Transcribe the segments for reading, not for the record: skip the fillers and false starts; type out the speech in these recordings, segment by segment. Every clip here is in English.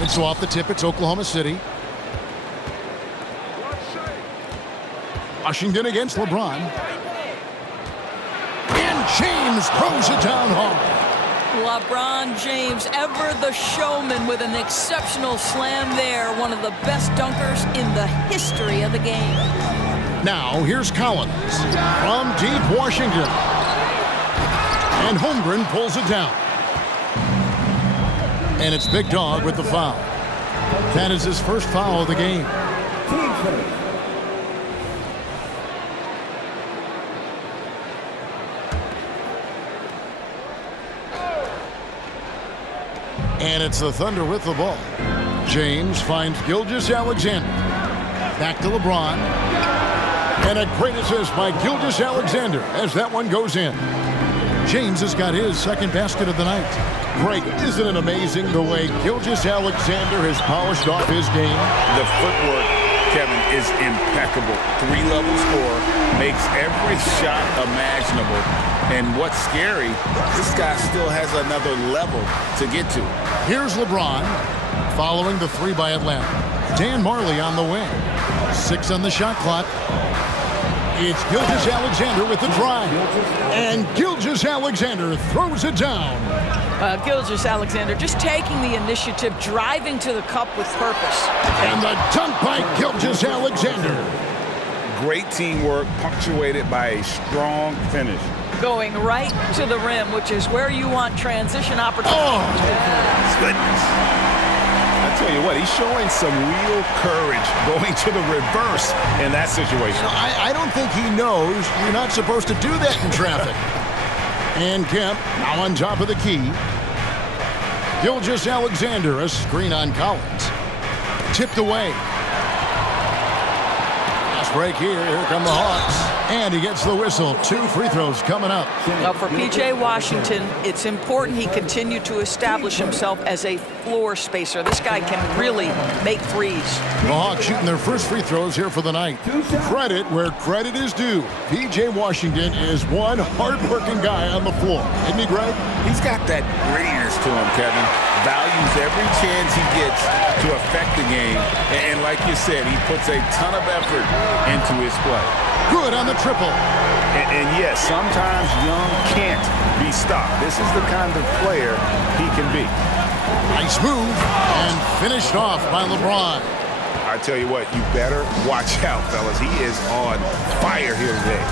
And so off the tip, it's Oklahoma City. Washington against LeBron. And James throws it down hard. LeBron James, ever the showman, with an exceptional slam there. One of the best dunkers in the history of the game. Now, here's Collins from deep Washington. And Holmgren pulls it down. And it's Big Dog with the foul. That is his first foul of the game. And it's the Thunder with the ball. James finds Gilgeous-Alexander. Back to LeBron. And a great assist by Gilgeous-Alexander as that one goes in. James has got his second basket of the night. Greg, isn't it amazing the way Gilgeous-Alexander has polished off his game? The footwork, Kevin, is impeccable. Three-level score, makes every shot imaginable. And what's scary, this guy still has another level to get to. Here's LeBron following the three by Atlanta. Dan Marley on the wing. 6 on the shot clock. It's Gilgeous-Alexander with the drive. And Gilgeous-Alexander throws it down. Gilgeous-Alexander just taking the initiative, driving to the cup with purpose. And the dunk by Gilgeous-Alexander. Great teamwork, punctuated by a strong finish. Going right to the rim, which is where you want transition opportunity. Oh, Goodness. I tell you what, he's showing some real courage going to the reverse in that situation. I don't think he knows you're not supposed to do that in traffic. And Kemp now on top of the key. Gilgeous-Alexander, a screen on Collins. Tipped away. Last break here. Here come the Hawks. And he gets the whistle. 2 free throws coming up. Now for P.J. Washington, it's important he continue to establish himself as a floor spacer. This guy can really make threes. The Hawks shooting their first free throws here for the night. Credit where credit is due. P.J. Washington is one hard-working guy on the floor. Isn't he, Greg? He's got that grittiness to him, Kevin. Values every chance he gets to affect the game. And like you said, he puts a ton of effort into his play. Good on the triple. And yes, sometimes Young can't be stopped. This is the kind of player he can be. Nice move and finished off by LeBron. I tell you what, you better watch out, fellas. He is on fire here today.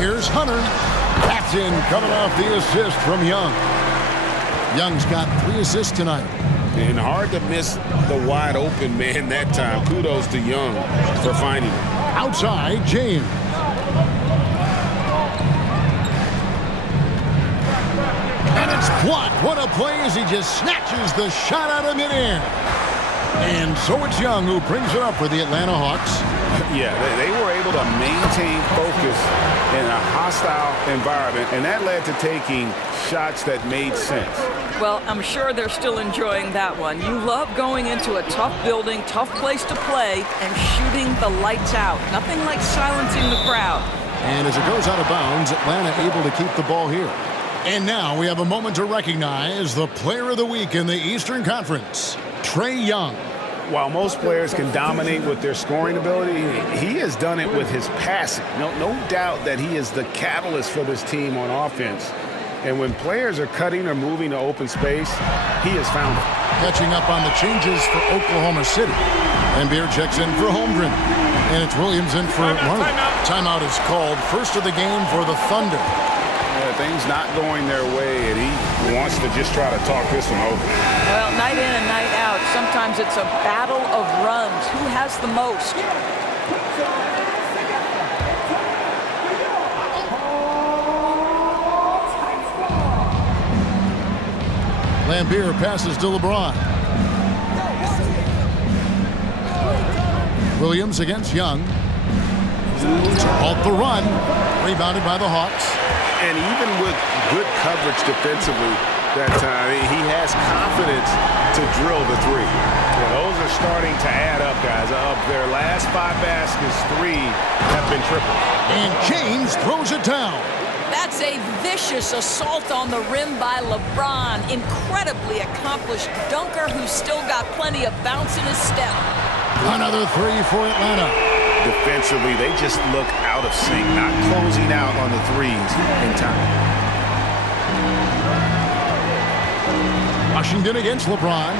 Here's Hunter. That's in, coming off the assist from Young. Young's got 3 assists tonight. And hard to miss the wide open man that time. Kudos to Young for finding him. Outside, James. And it's blocked. What a play as he just snatches the shot out of midair. And so it's Young who brings it up for the Atlanta Hawks. Yeah, they were able to maintain focus in a hostile environment, and that led to taking shots that made sense. Well, I'm sure they're still enjoying that one. You love going into a tough building, tough place to play, and shooting the lights out. Nothing like silencing the crowd. And as it goes out of bounds, Atlanta able to keep the ball here. And now we have a moment to recognize the Player of the Week in the Eastern Conference, Trae Young. While most players can dominate with their scoring ability, he has done it with his passing. No doubt that he is the catalyst for this team on offense. And when players are cutting or moving to open space, he has found it. Catching up on the changes for Oklahoma City. And Beer checks in for Holmgren. And it's Williams in for Marley. Timeout is called. First of the game for the Thunder. Things not going their way, and he wants to just try to talk this one over. Well, night in and night out, sometimes it's a battle of runs. Who has the most? Lambeer passes to LeBron. Williams against Young. To halt the run. Rebounded by the Hawks. And even with good coverage defensively that time, he has confidence to drill the three. Yeah, those are starting to add up, guys. Of their last 5 baskets, 3 have been triple. And James throws it down. That's a vicious assault on the rim by LeBron. Incredibly accomplished dunker who's still got plenty of bounce in his step. Another three for Atlanta. Defensively, they just look out of sync, not closing out on the threes in time. Washington against LeBron.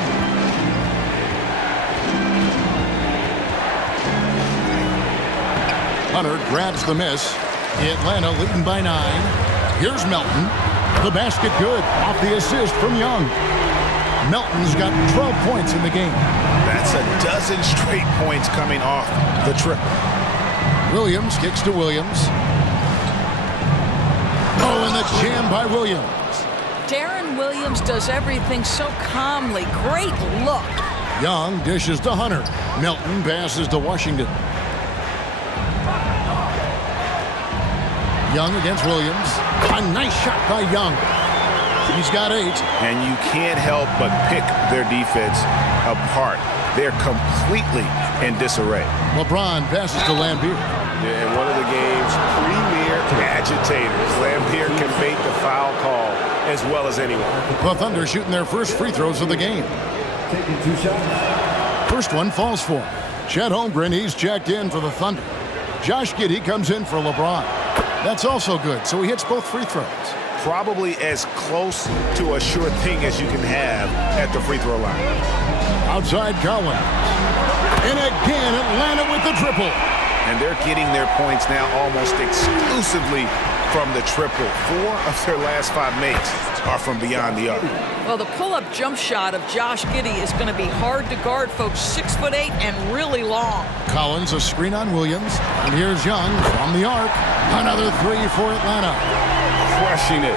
Hunter grabs the miss. Atlanta leading by 9. Here's Melton. The basket good off the assist from Young. Melton's got 12 points in the game. That's a dozen straight points coming off the triple. Williams kicks to Williams. Oh, and the jam by Williams. Darren Williams does everything so calmly. Great look. Young dishes to Hunter. Melton passes to Washington. Young against Williams. A nice shot by Young. He's got 8. And you can't help but pick their defense apart. They're completely in disarray. LeBron passes to Lambeer. And one of the game's premier agitators. Lambeer can bait the foul call as well as anyone. The Thunder shooting their first free throws of the game. Taking 2 shots. First one falls for him. Chet Holmgren, he's checked in for the Thunder. Josh Giddey comes in for LeBron. That's also good, so he hits both free throws. Probably as close to a sure thing as you can have at the free throw line. Outside Collins. And again, Atlanta with the triple. And they're getting their points now almost exclusively from the triple. 4 of their last 5 makes are from beyond the arc. Well, the pull-up jump shot of Josh Giddey is going to be hard to guard, folks. 6'8" and really long. Collins a screen on Williams. And here's Young from the arc. Another 3 for Atlanta. Crushing it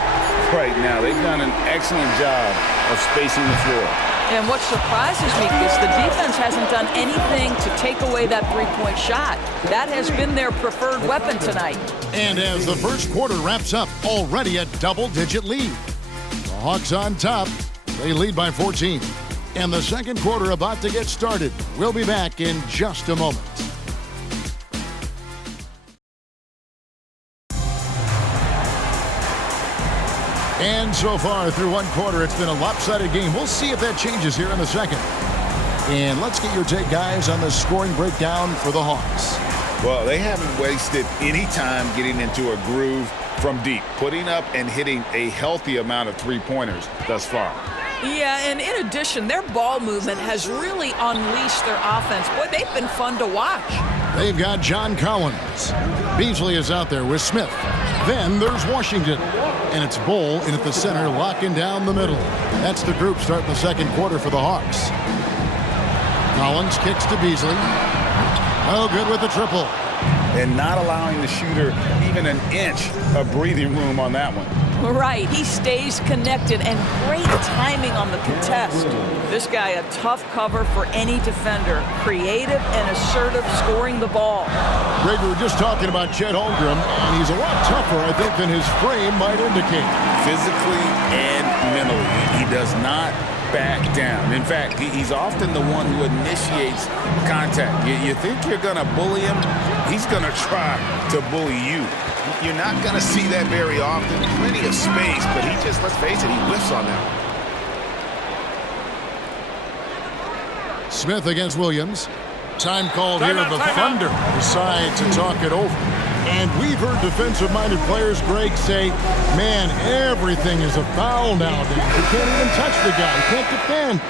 right now. They've done an excellent job of spacing the floor. And what surprises me is the defense hasn't done anything to take away that three-point shot. That has been their preferred weapon tonight. And as the first quarter wraps up, already a double-digit lead. The Hawks on top. They lead by 14. And the second quarter about to get started. We'll be back in just a moment. And so far through one quarter, it's been a lopsided game. We'll see if that changes here in the second. And let's get your take, guys, on the scoring breakdown for the Hawks. Well, they haven't wasted any time getting into a groove from deep, putting up and hitting a healthy amount of three-pointers thus far. Yeah, and in addition, their ball movement has really unleashed their offense. Boy, they've been fun to watch. They've got John Collins. Beasley is out there with Smith. Then there's Washington. And it's Bull in at the center, locking down the middle. That's the group starting the second quarter for the Hawks. Collins kicks to Beasley. Oh, good with the triple. And not allowing the shooter even an inch of breathing room on that one. Right, he stays connected and great timing on the contest. This guy a tough cover for any defender. Creative and assertive scoring the ball. Greg, we were just talking about Chet Holmgren, and he's a lot tougher, I think, than his frame might indicate. Physically and mentally, he does not back down. In fact, he's often the one who initiates contact. You think you're going to bully him? He's going to try to bully you. You're not going to see that very often. Plenty of space, but he just, let's face it, he whiffs on that one. Smith against Williams. Time called here. The Thunder decide to talk it over. And we've heard defensive-minded players, Greg, say, man, everything is a foul nowadays. You can't even touch the guy. You can't defend.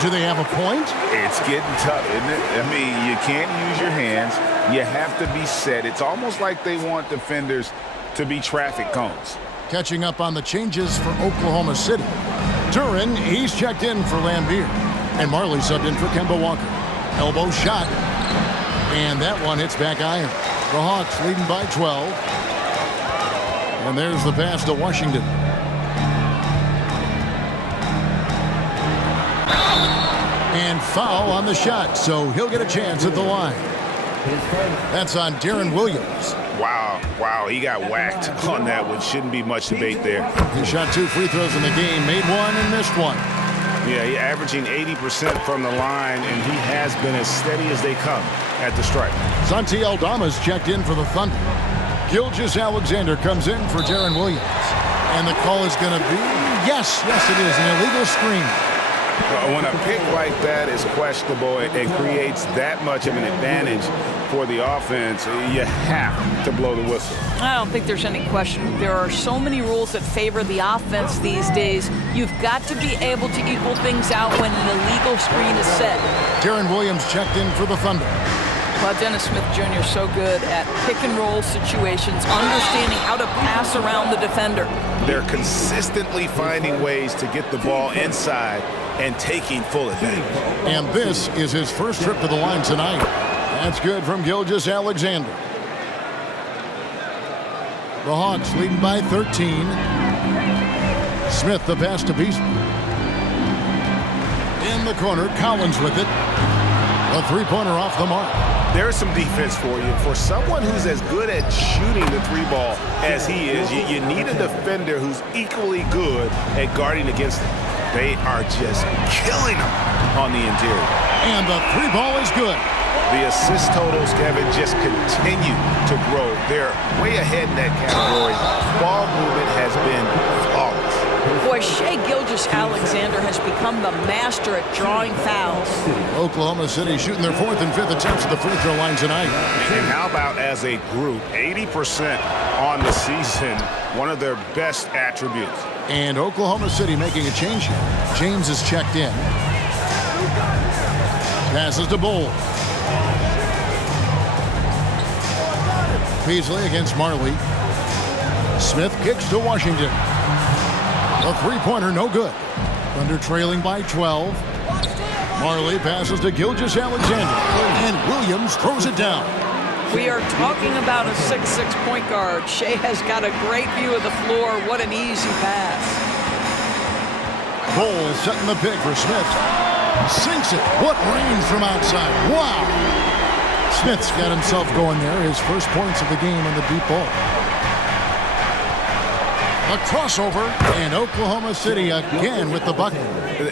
Do they have a point? It's getting tough, isn't it? I mean, you can't use your hands. You have to be set. It's almost like they want defenders to be traffic cones. Catching up on the changes for Oklahoma City. Duran, he's checked in for Lambeer. And Marley subbed in for Kemba Walker. Elbow shot. And that one hits back iron. The Hawks leading by 12. And there's the pass to Washington. And foul on the shot, so he'll get a chance at the line. That's on Darren Williams. Wow, he got whacked on that one. Shouldn't be much debate there. He shot 2 free throws in the game, made one and missed one. Yeah, he's averaging 80% from the line, and he has been as steady as they come at the stripe. Santi Aldama's checked in for the Thunder. Gilgeous-Alexander comes in for Darren Williams. And the call is going to be, yes, it is, an illegal screen. When a pick like that is questionable, it creates that much of an advantage for the offense. You have to blow the whistle. I don't think there's any question. There are so many rules that favor the offense these days. You've got to be able to equal things out when an illegal screen is set. Darren Williams checked in for the Thunder. Well, Dennis Smith Jr. is so good at pick-and-roll situations, understanding how to pass around the defender. They're consistently finding ways to get the ball inside and taking full advantage. And this is his first trip to the line tonight. That's good from Gilgeous-Alexander. The Hawks leading by 13. Smith the pass to Beasley. In the corner, Collins with it. A three-pointer off the mark. There's some defense for you. For someone who's as good at shooting the three ball as he is, you need a defender who's equally good at guarding against him. They are just killing him on the interior. And the three ball is good. The assist totals, Kevin, just continue to grow. They're way ahead in that category. Ball movement has been flawless. Boy, Shai Gilgeous-Alexander has become the master at drawing fouls. Oklahoma City shooting their fourth and fifth attempts at the free throw line tonight. And how about as a group, 80% on the season, one of their best attributes. And Oklahoma City making a change here. James is checked in. Passes to Bull. Beasley against Marley. Smith kicks to Washington. A three-pointer, no good. Thunder trailing by 12. Marley passes to Gilgeous-Alexander. And Williams throws it down. We are talking about a 6'6" point guard. Shai has got a great view of the floor. What an easy pass. Bull setting the pick for Smith. Sinks it. What range from outside. Wow. Smith's got himself going there. His first points of the game on the deep ball. A crossover, and Oklahoma City again with the bucket.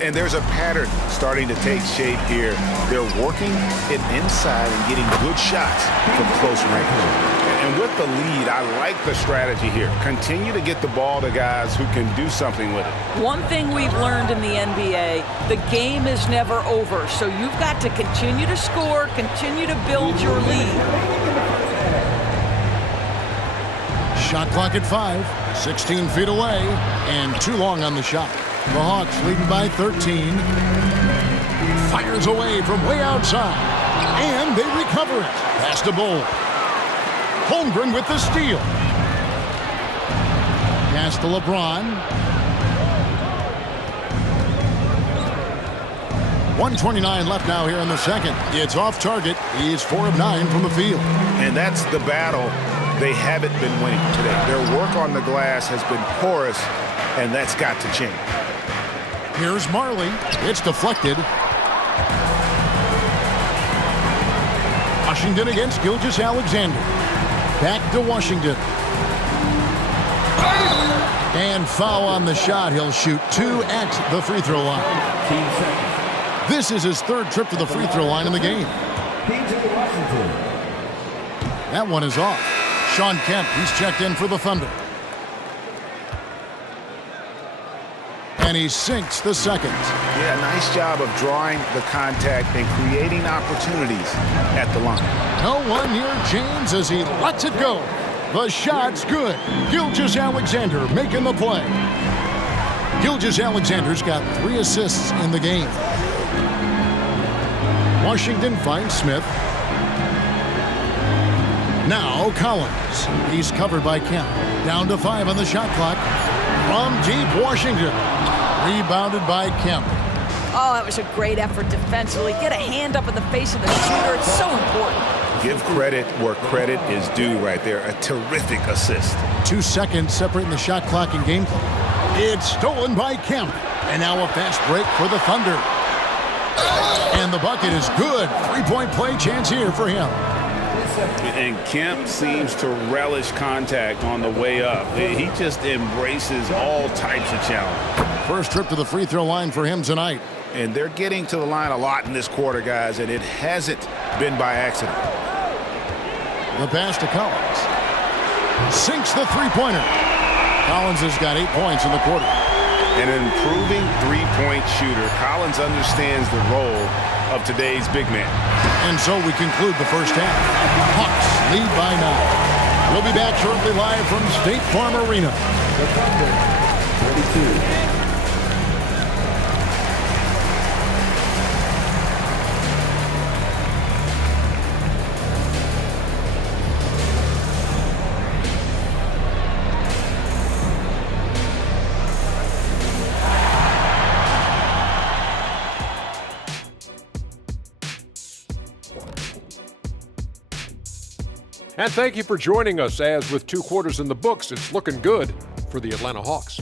And there's a pattern starting to take shape here. They're working it inside and getting good shots from close range. And with the lead, I like the strategy here. Continue to get the ball to guys who can do something with it. One thing we've learned in the NBA, the game is never over. So you've got to continue to score, continue to build your lead. Shot clock at 5, 16 feet away, and too long on the shot. The Hawks leading by 13. Fires away from way outside, and they recover it. Pass to Bull. Holmgren with the steal. Pass to LeBron. 1:29 left now here in the second. It's off target. He's 4 of 9 from the field. And that's the battle they haven't been winning today. Their work on the glass has been porous, and that's got to change. Here's Marley. It's deflected. Washington against Gilgeous-Alexander. Back to Washington. And foul on the shot. He'll shoot 2 at the free throw line. This is his third trip to the free throw line in the game. That one is off. Shawn Kemp, he's checked in for the Thunder. And he sinks the second. Yeah, nice job of drawing the contact and creating opportunities at the line. No one near James as he lets it go. The shot's good. Gilgeous-Alexander making the play. Gilgeous-Alexander's got 3 assists in the game. Washington finds Smith. Now Collins. He's covered by Kemp. Down to 5 on the shot clock. From deep, Washington. Rebounded by Kemp. Oh, that was a great effort defensively. Get a hand up in the face of the shooter. It's so important. Give credit where credit is due right there. A terrific assist. 2 seconds separating the shot clock and game clock. It's stolen by Kemp. And now a fast break for the Thunder. And the bucket is good. 3-point play chance here for him. And Kemp seems to relish contact on the way up. He just embraces all types of challenge. First trip to the free throw line for him tonight. And they're getting to the line a lot in this quarter, guys, and it hasn't been by accident. The pass to Collins. Sinks the three-pointer. Collins has got 8 points in the quarter. An improving three-point shooter. Collins understands the role of today's big man. And so we conclude the first half. Hawks lead by 9. We'll be back shortly live from State Farm Arena. The Thunder, 32. And thank you for joining us, as with 2 quarters in the books, it's looking good for the Atlanta Hawks.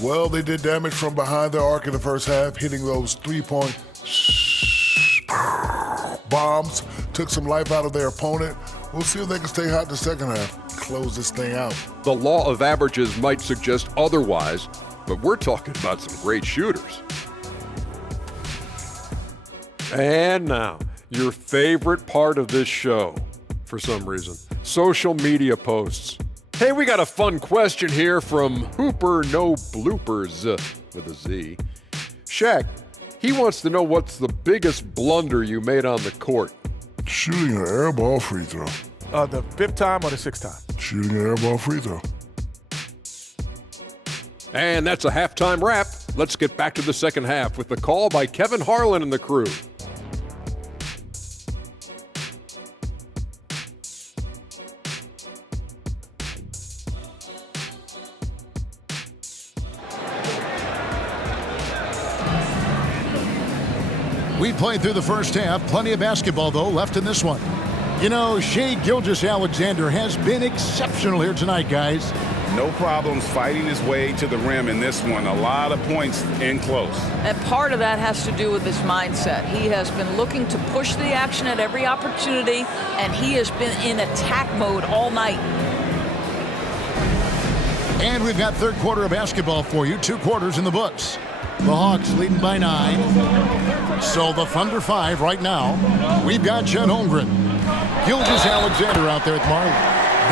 Well, they did damage from behind the arc in the first half, hitting those three-point bombs, took some life out of their opponent. We'll see if they can stay hot in the second half, close this thing out. The law of averages might suggest otherwise, but we're talking about some great shooters. And now, your favorite part of this show, for some reason, social media posts. Hey, we got a fun question here from Hooper No Bloopers with a Z. Shaq, he wants to know what's the biggest blunder you made on the court. Shooting an air ball free throw. The 5th time or the 6th time? Shooting an air ball free throw. And that's a halftime wrap. Let's get back to the second half with the call by Kevin Harlan and the crew. We played through the first half. Plenty of basketball, though, left in this one. You know, Shai Gilgeous-Alexander has been exceptional here tonight, guys. No problems fighting his way to the rim in this one. A lot of points in close. And part of that has to do with his mindset. He has been looking to push the action at every opportunity, and he has been in attack mode all night. And we've got third quarter of basketball for you. 2 quarters in the books. The Hawks leading by 9. So the Thunder 5 right now. We've got Chet Holmgren. Gilgeous-Alexander out there at Marley.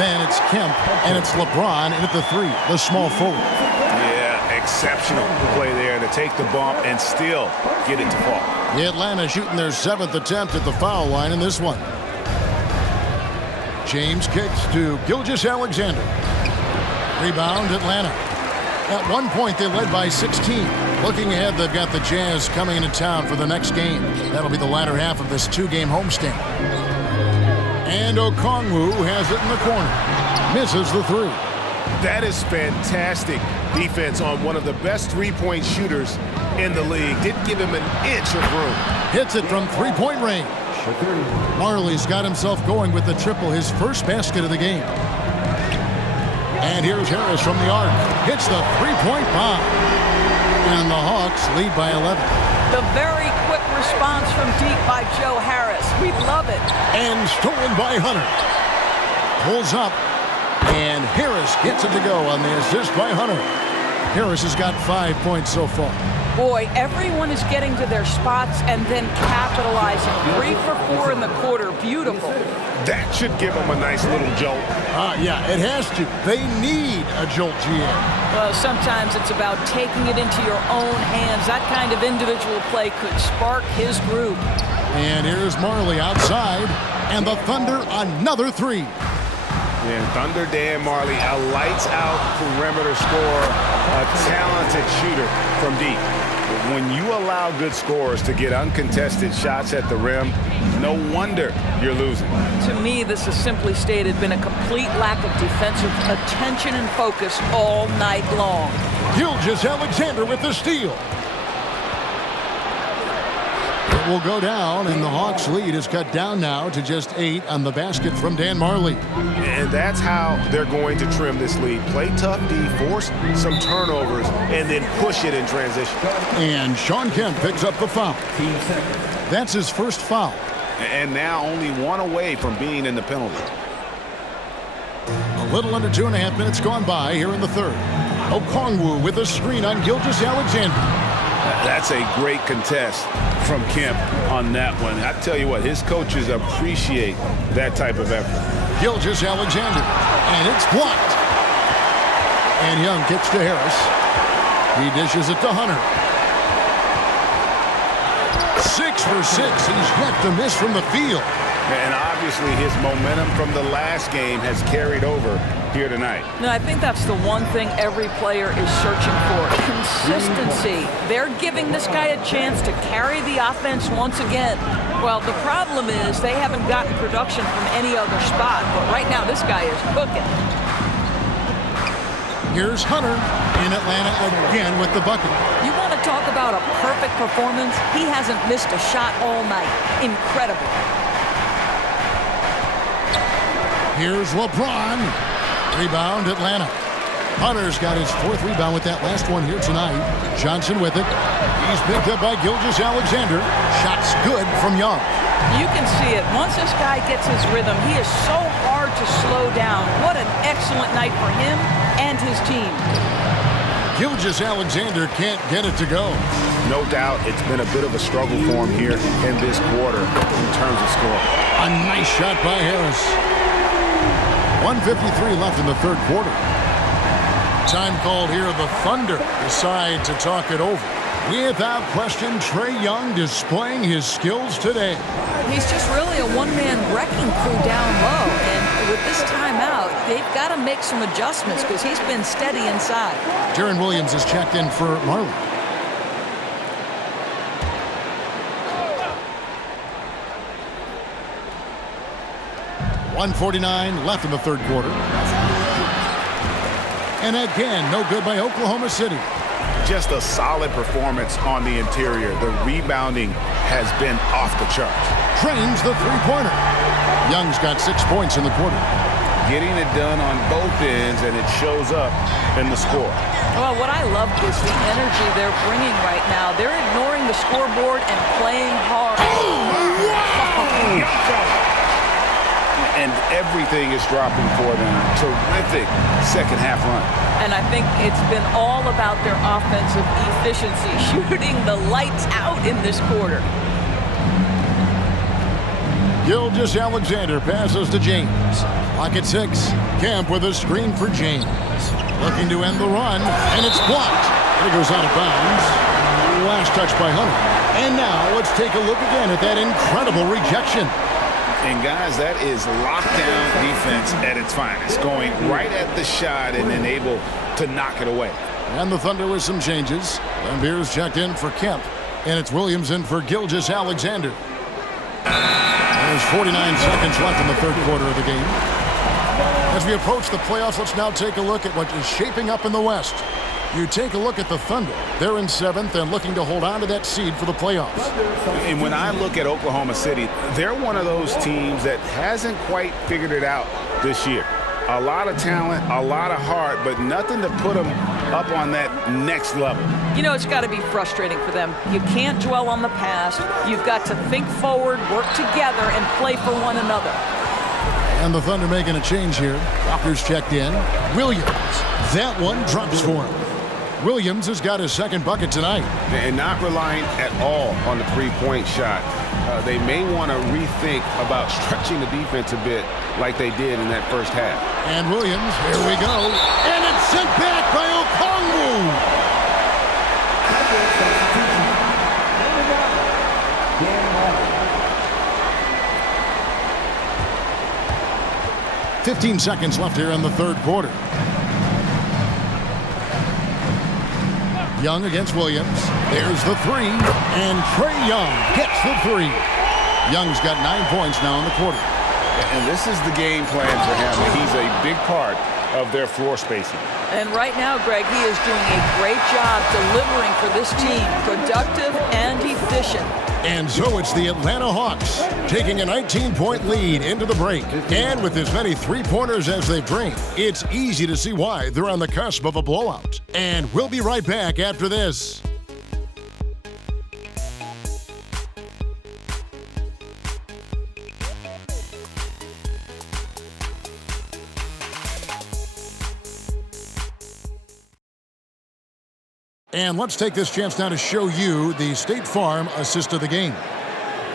Then it's Kemp, and it's LeBron in at the 3, the small forward. Yeah, exceptional play there to take the bump and still get it to fall. The Atlanta shooting their 7th attempt at the foul line in this one. James kicks to Gilgeous-Alexander. Rebound, Atlanta. At one point, they led by 16. Looking ahead, they've got the Jazz coming into town for the next game. That'll be the latter half of this 2-game homestand. And Okongwu has it in the corner. Misses the 3. That is fantastic defense on one of the best three-point shooters in the league. Didn't give him an inch of room. Hits it from 3-point range. Marley's got himself going with the triple, his first basket of the game. And here's Harris from the arc. Hits the 3-point bomb. And the Hawks lead by 11. The very quick response from deep by Joe Harris. We love it. And stolen by Hunter. Pulls up. And Harris gets it to go on the assist by Hunter. Harris has got 5 points so far. Boy, everyone is getting to their spots and then capitalizing. 3 for 4 in the quarter. Beautiful. That should give them a nice little jolt. Yeah, it has to. They need a jolt, GM. Well, sometimes it's about taking it into your own hands. That kind of individual play could spark his group. And here's Marley outside. And the Thunder, another 3. And Thunder Dan Marley, a lights-out perimeter scorer, a talented shooter from deep. When you allow good scorers to get uncontested shots at the rim, no wonder you're losing. To me, this has simply stated been a complete lack of defensive attention and focus all night long. Gilgeous-Alexander with the steal. It will go down, and the Hawks' lead is cut down now to just 8 on the basket from Dan Marley. And that's how they're going to trim this lead. Play tough D, force some turnovers, and then push it in transition. And Shawn Kemp picks up the foul. That's his first foul. And now only 1 away from being in the penalty. A little under 2.5 minutes gone by here in the third. Okongwu with a screen on Gilgeous-Alexander. That's a great contest from Kemp on that one. I tell you what, his coaches appreciate that type of effort. Gilgeous-Alexander. And it's blocked. And Young kicks to Harris. He dishes it to Hunter. 6 for 6. He's yet to miss from the field. And obviously his momentum from the last game has carried over here tonight. No, I think that's the one thing every player is searching for. Consistency. They're giving this guy a chance to carry the offense once again. Well, the problem is they haven't gotten production from any other spot. But right now, this guy is cooking. Here's Hunter in Atlanta again with the bucket. You want to talk about a perfect performance? He hasn't missed a shot all night. Incredible. Here's LeBron. Rebound, Atlanta. Hunter's got his 4th rebound with that last one here tonight. Johnson with it. He's picked up by Gilgeous-Alexander. Shot's good from Young. You can see it. Once this guy gets his rhythm, he is so hard to slow down. What an excellent night for him and his team. Gilgeous-Alexander can't get it to go. No doubt it's been a bit of a struggle for him here in this quarter in terms of score. A nice shot by Harris. 1:53 left in the 3rd quarter. Time called here. The Thunder decide to talk it over. Without question, Trae Young displaying his skills today. He's just really a one-man wrecking crew down low. And with this timeout, they've got to make some adjustments because he's been steady inside. Jaron Williams is checked in for Marley. .149 left in the 3rd quarter. And again, no good by Oklahoma City. Just a solid performance on the interior. The rebounding has been off the charts. Trains the three-pointer. Young's got 6 points in the quarter. Getting it done on both ends, and it shows up in the score. Well, what I love is the energy they're bringing right now. They're ignoring the scoreboard and playing hard. And everything is dropping for them. Terrific second half run. And I think it's been all about their offensive efficiency, shooting the lights out in this quarter. Gilgeous-Alexander passes to James. Clock at 6. Camp with a screen for James. Looking to end the run, and it's blocked. And it goes out of bounds. Last touch by Hunter. And now let's take a look again at that incredible rejection. And guys, that is lockdown defense at its finest. Going right at the shot and then able to knock it away. And the Thunder with some changes. Lambeer's checked in for Kemp. And it's Williams in for Gilgeous-Alexander. There's 49 seconds left in the 3rd quarter of the game. As we approach the playoffs, let's now take a look at what is shaping up in the West. You take a look at the Thunder. They're in 7th and looking to hold on to that seed for the playoffs. And when I look at Oklahoma City, they're one of those teams that hasn't quite figured it out this year. A lot of talent, a lot of heart, but nothing to put them up on that next level. You know, it's got to be frustrating for them. You can't dwell on the past. You've got to think forward, work together, and play for one another. And the Thunder making a change here. Walker's checked in. Williams. That one drops for him. Williams has got his 2nd bucket tonight. And not relying at all on the three-point shot. They may want to rethink about stretching the defense a bit like they did in that first half. And Williams, here we go. And it's sent back by Okongwu. 15 seconds left here in the 3rd quarter. Young against Williams. There's the 3. And Trae Young gets the 3. Young's got 9 points now in the quarter. And this is the game plan for him. He's a big part of their floor spacing. And right now, Greg, he is doing a great job delivering for this team. Productive and efficient. And so it's the Atlanta Hawks taking a 19-point lead into the break. And with as many three-pointers as they've drained, it's easy to see why they're on the cusp of a blowout. And we'll be right back after this. And let's take this chance now to show you the State Farm assist of the game.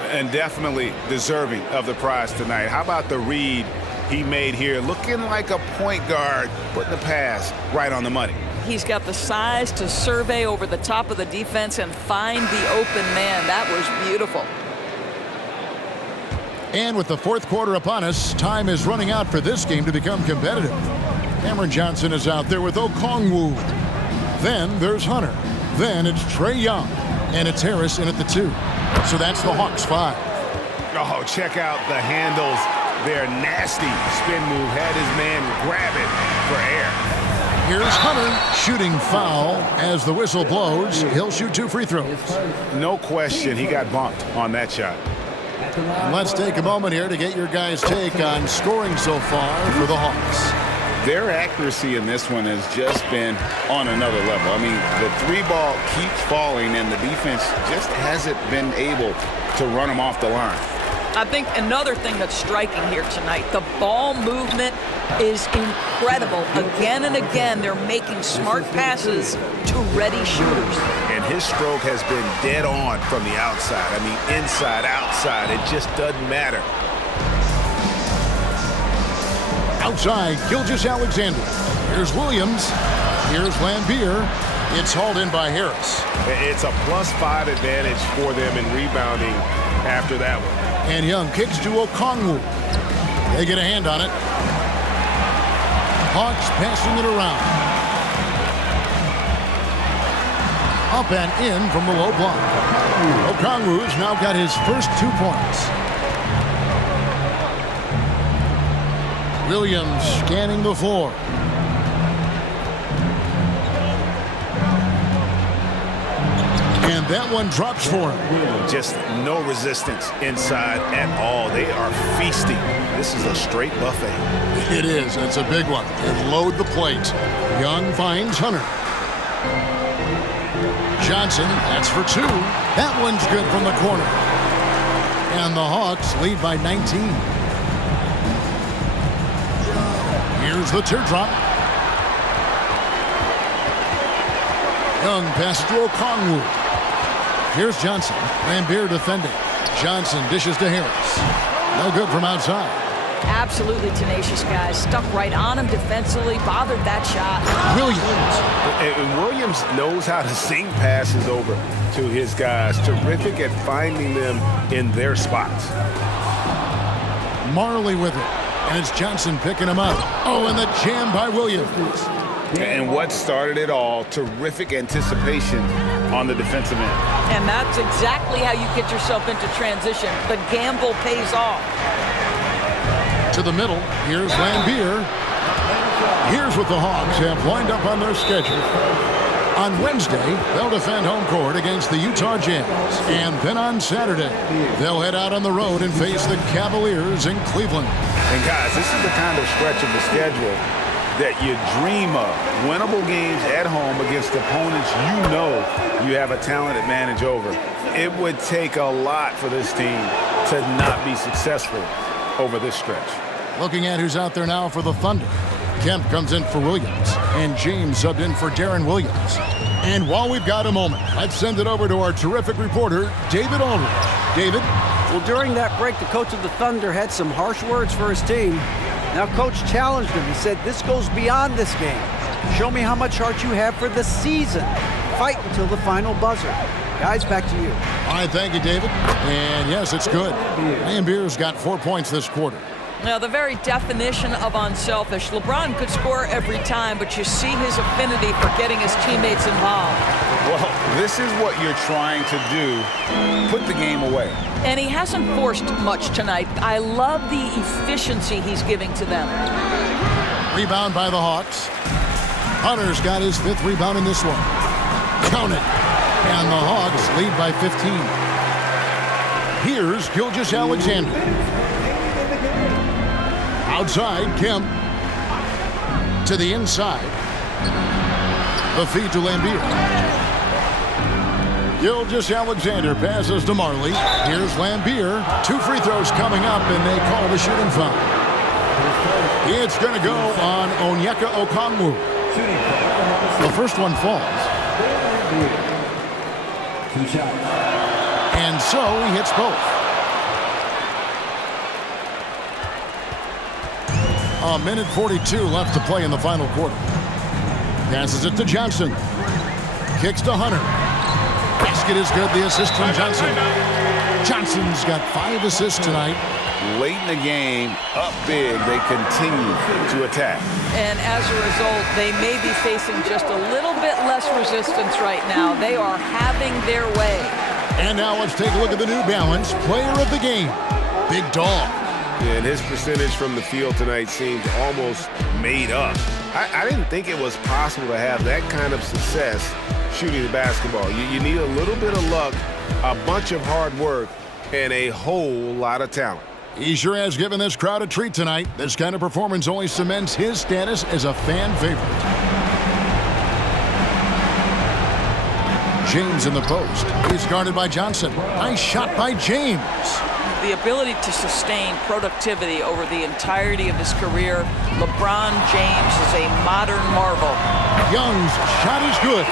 And definitely deserving of the prize tonight. How about the read he made here, looking like a point guard, putting the pass right on the money. He's got the size to survey over the top of the defense and find the open man. That was beautiful. And with the fourth quarter upon us, time is running out for this game to become competitive. Cameron Johnson is out there with Okongwu. Then there's Hunter. Then it's Trae Young. And it's Harris in at the 2. So that's the Hawks 5. Oh, check out the handles. Their nasty spin move had his man grab it for air. Here's Hunter shooting foul as the whistle blows. He'll shoot 2 free throws. No question, he got bumped on that shot. And let's take a moment here to get your guys' take on scoring so far for the Hawks. Their accuracy in this one has just been on another level. I mean, the 3-ball keeps falling, and the defense just hasn't been able to run them off the line. I think another thing that's striking here tonight, the ball movement is incredible. Again and again, they're making smart passes to ready shooters. And his stroke has been dead on from the outside. I mean, inside, outside, it just doesn't matter. Outside, Gilgeous-Alexander. Here's Williams. Here's Lambier. It's hauled in by Harris. It's a +5 advantage for them in rebounding after that one. And Young kicks to Okongwu. They get a hand on it. Hawks passing it around. Up and in from the low block. Okongwu's now got his first 2 points. Williams scanning the floor. And that one drops for him. Just no resistance inside at all. They are feasting. This is a straight buffet. It is. It's a big one. And load the plate. Young finds Hunter. Johnson, that's for 2. That one's good from the corner. And the Hawks lead by 19. Here's the teardrop. Young passes to Okongwu. Here's Johnson. Lambier defending. Johnson dishes to Harris. No good from outside. Absolutely tenacious guys. Stuck right on him defensively. Bothered that shot. Williams. And Williams knows how to sing passes over to his guys. Terrific at finding them in their spots. Marley with it. And it's Johnson picking him up. Oh, and the jam by Williams. And what started it all, terrific anticipation on the defensive end. And that's exactly how you get yourself into transition. The gamble pays off. To the middle, here's Lambier. Here's what the Hawks have lined up on their schedule. On Wednesday, they'll defend home court against the Utah Jazz. And then on Saturday, they'll head out on the road and face the Cavaliers in Cleveland. And guys, this is the kind of stretch of the schedule that you dream of. Winnable games at home against opponents you know you have a talent advantage over. It would take a lot for this team to not be successful over this stretch. Looking at who's out there now for the Thunder. Kemp comes in for Williams, and James subbed in for Darren Williams. And while we've got a moment, let's send it over to our terrific reporter, David Aldridge. David? Well, during that break, the coach of the Thunder had some harsh words for his team. Now, Coach challenged him. He said, this goes beyond this game. Show me how much heart you have for the season. Fight until the final buzzer. Guys, back to you. All right, thank you, David. And yes, it's good. Lambier's got 4 points this quarter. Now, the very definition of unselfish. LeBron could score every time, but you see his affinity for getting his teammates involved. Well, this is what you're trying to do. Put the game away. And he hasn't forced much tonight. I love the efficiency he's giving to them. Rebound by the Hawks. Hunter's got his 5th rebound in this one. Count it. And the Hawks lead by 15. Here's Gilgeous-Alexander. Outside, Kemp. To the inside. The feed to Lambier. Gilgeous-Alexander passes to Marley. Here's Lambier. 2 free throws coming up, and they call the shooting foul. It's going to go on Onyeka Okongwu. The first one falls. And so he hits both. A minute 42 left to play in the final quarter. Passes it to Johnson. Kicks to Hunter. Basket is good. The assist from Johnson. Johnson's got 5 assists tonight. Late in the game, up big, they continue to attack. And as a result, they may be facing just a little bit less resistance right now. They are having their way. And now let's take a look at the New Balance player of the game, Big Dog. And his percentage from the field tonight seems almost made up. I didn't think it was possible to have that kind of success shooting the basketball. You need a little bit of luck, a bunch of hard work, and a whole lot of talent. He sure has given this crowd a treat tonight. This kind of performance only cements his status as a fan favorite. James in the post. He's guarded by Johnson. Nice shot by James. The ability to sustain productivity over the entirety of his career, LeBron James is a modern marvel. Young's shot is good.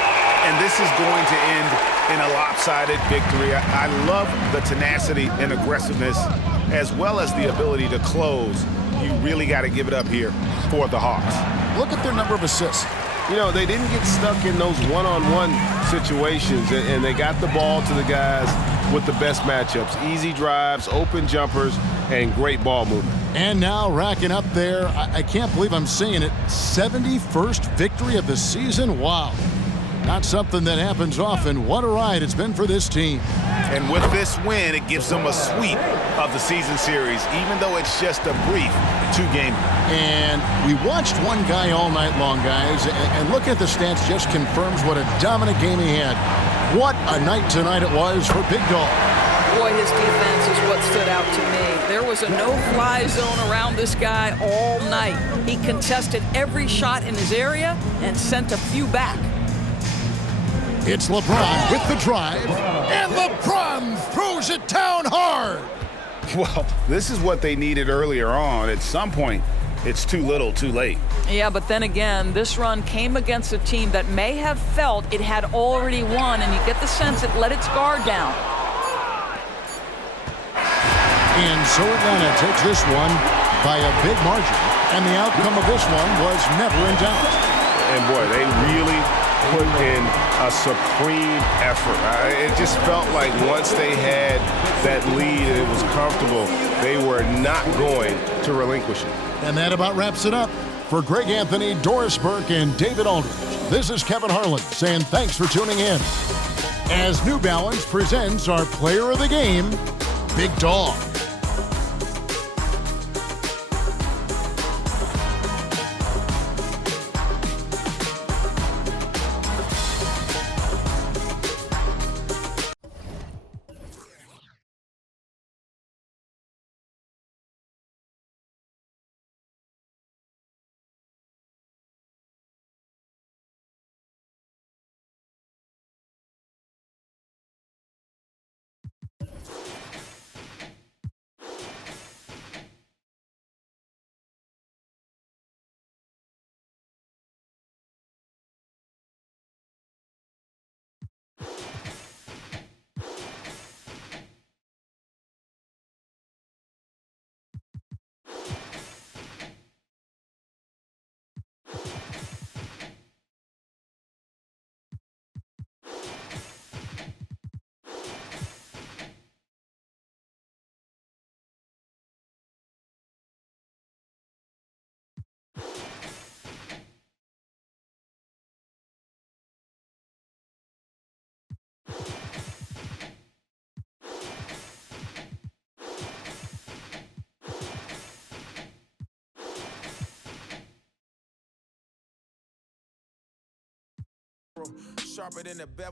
And this is going to end in a lopsided victory. I love the tenacity and aggressiveness, as well as the ability to close. You really got to give it up here for the Hawks. Look at their number of assists. You know, they didn't get stuck in those one-on-one situations, and they got the ball to the guys with the best matchups. Easy drives, open jumpers, and great ball movement. And now racking up there, I can't believe I'm saying it, 71st victory of the season. Wow. Not something that happens often. What a ride it's been for this team. And with this win, it gives them a sweep of the season series, even though it's just a brief 2-game. And we watched one guy all night long, guys, and looking at the stats just confirms what a dominant game he had. What a night tonight it was for Big Dog. Boy, his defense is what stood out to me. There was a no-fly zone around this guy all night. He contested every shot in his area and sent a few back. It's LeBron with the drive, and LeBron throws it down hard. Well, this is what they needed earlier on. At some point, it's too little, too late. Yeah, but then again, this run came against a team that may have felt it had already won, and you get the sense it let its guard down. And so Atlanta takes this one by a big margin, and the outcome of this one was never in doubt. And boy, they really put in a supreme effort. It just felt like once they had that lead and it was comfortable, they were not going to relinquish it. And that about wraps it up. For Greg Anthony, Doris Burke, and David Aldridge, this is Kevin Harlan saying thanks for tuning in. As New Balance presents our player of the game, Big Dog. Sharper than a bevel.